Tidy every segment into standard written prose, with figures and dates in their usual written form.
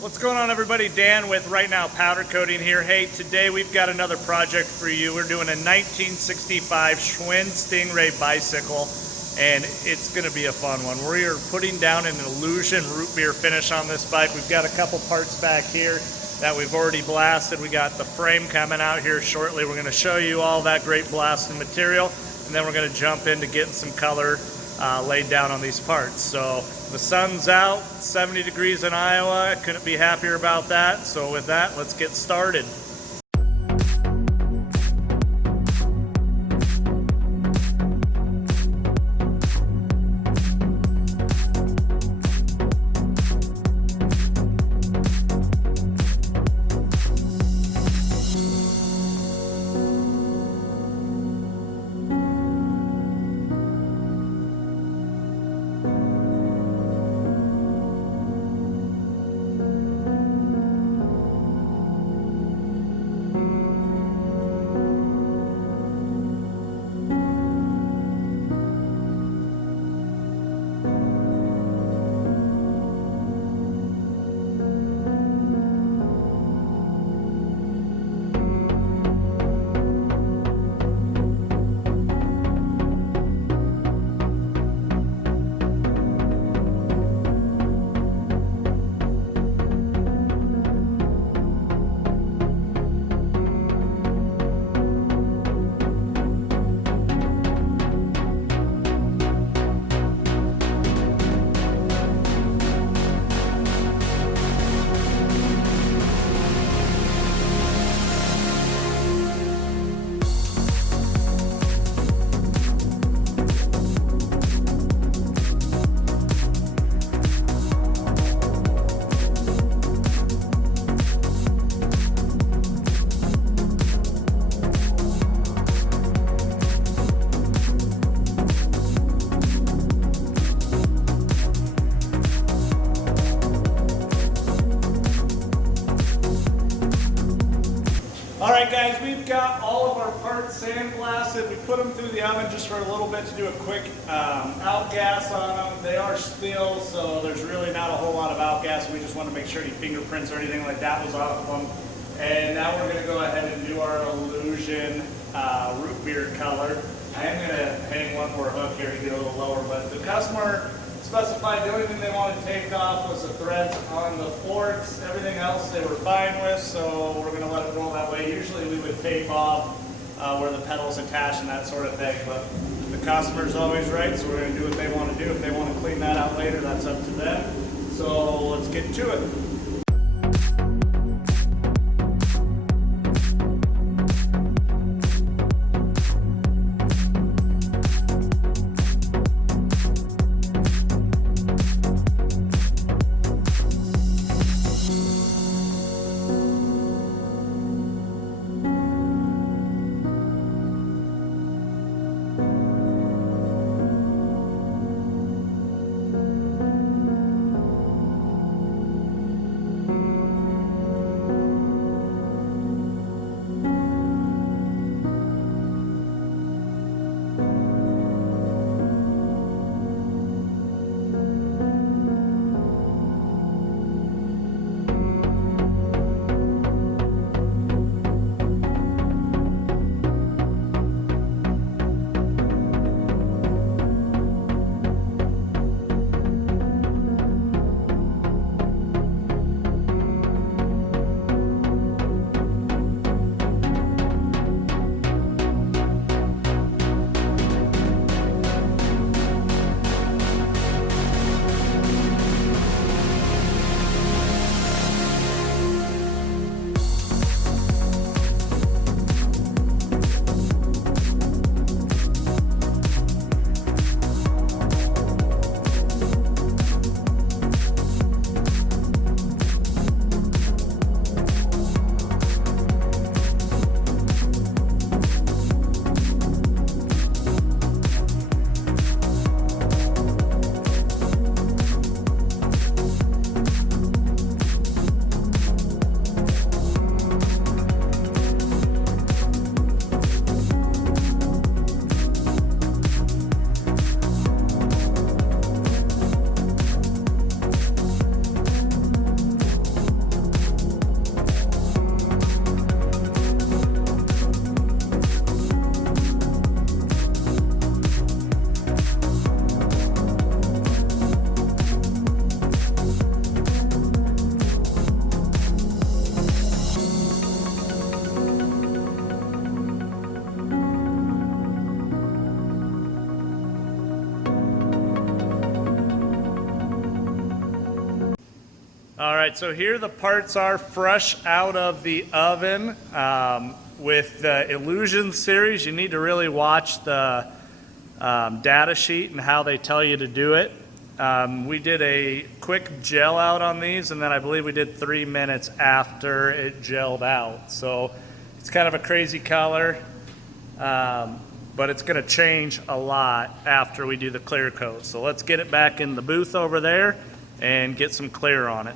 What's going on, everybody? Dan with Right Now Powder Coating here. Hey, today we've got another project for you. We're doing a 1965 Schwinn Stingray bicycle, and it's going to be a fun one. We are putting down an Illusion root beer finish on this bike. We've got a couple parts back here that we've already blasted. We got the frame coming out here shortly. We're going to show you all that great blasted material, and then we're going to jump into getting some color laid down on these parts. So the sun's out, 70 degrees in Iowa. Couldn't be happier about that. So with that, let's get started. Alright guys, we've got all of our parts sandblasted. We put them through the oven just for a little bit to do a quick outgas on them. They are steel, so there's really not a whole lot of outgas. We just want to make sure any fingerprints or anything like that was off of them. And now we're going to go ahead and do our Illusion root beer color. I am going to hang one more hook here to get a little lower, but the customer specified the only thing they wanted to take off was the threads on the forks. Everything else they were fine with, so we're going to let it roll that way. Usually we would tape off where the pedals attach and that sort of thing, but the customer's always right, so we're going to do what they want to do. If they want to clean that out later, that's up to them. So let's get to it. All right, so here the parts are fresh out of the oven. With the Illusion series, you need to really watch the data sheet and how they tell you to do it. We did a quick gel out on these, and then I believe we did 3 minutes after it gelled out. So it's kind of a crazy color, but it's going to change a lot after we do the clear coat. So let's get it back in the booth over there and get some clear on it.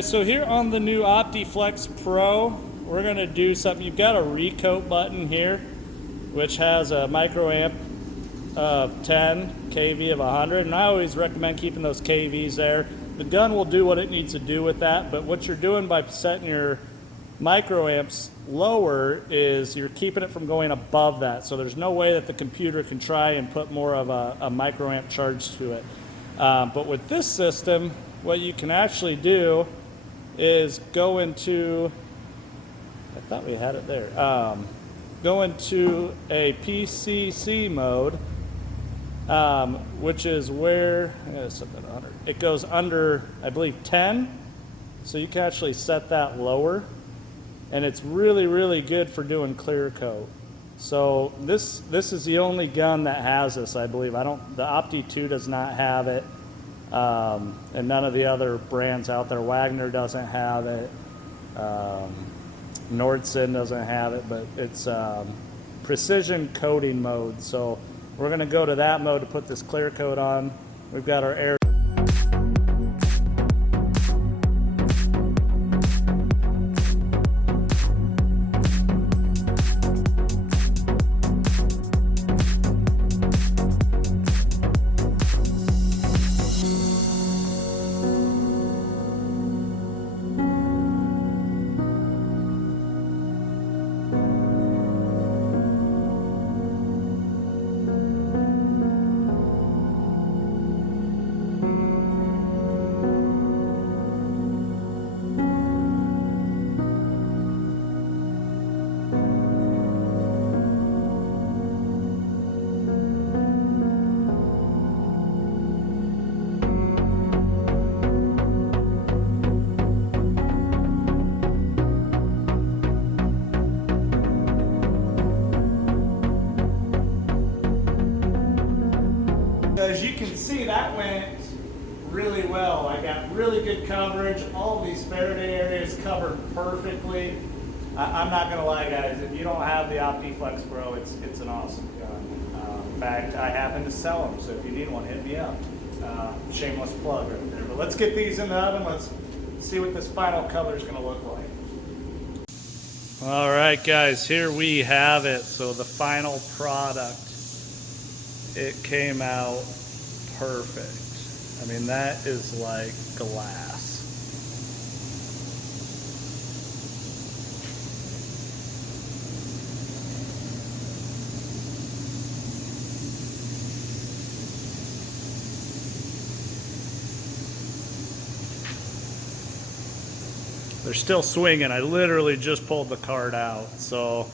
So here on the new OptiFlex Pro, we're going to do something. You've got a recoat button here, which has a microamp of 10, kV of 100, and I always recommend keeping those kVs there. The gun will do what it needs to do with that, but what you're doing by setting your microamps lower is you're keeping it from going above that. So there's no way that the computer can try and put more of a microamp charge to it. But with this system, what you can actually do is go into, I thought we had it there, go into a PCC mode, which is where, I gotta set that 100. It goes under, I believe, 10, so you can actually set that lower, and it's really, really good for doing clear coat. So this is the only gun that has this, I believe. The Opti 2 does not have it. And none of the other brands out there. Wagner doesn't have it. Nordson doesn't have it, but it's precision coating mode. So we're going to go to that mode to put this clear coat on. We've got our air. As you can see, that went really well. I got really good coverage. All of these Faraday areas covered perfectly. I'm not going to lie, guys. If you don't have the OptiFlex Pro, it's an awesome gun. In fact, I happen to sell them, so if you need one, hit me up. Shameless plug right there. But let's get these in the oven. Let's see what this final color is going to look like. All right, guys, here we have it. So the final product. It came out perfect. I mean, that is like glass. They're still swinging. I literally just pulled the card out. So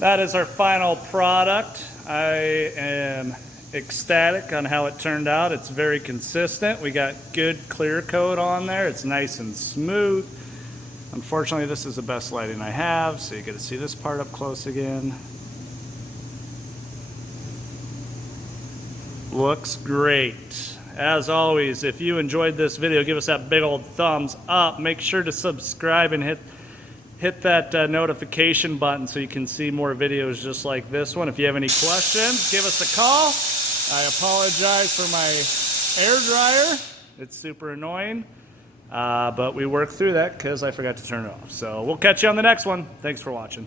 that is our final product. I am ecstatic on how it turned out. It's very consistent. We got good clear coat on there. It's nice and smooth. Unfortunately, this is the best lighting I have, so you get to see this part up close again. Looks great. As always, if you enjoyed this video, give us that big old thumbs up. Make sure to subscribe and hit that notification button so you can see more videos just like this one. If you have any questions, give us a call. I apologize for my air dryer. It's super annoying, but we worked through that because I forgot to turn it off. So we'll catch you on the next one. Thanks for watching.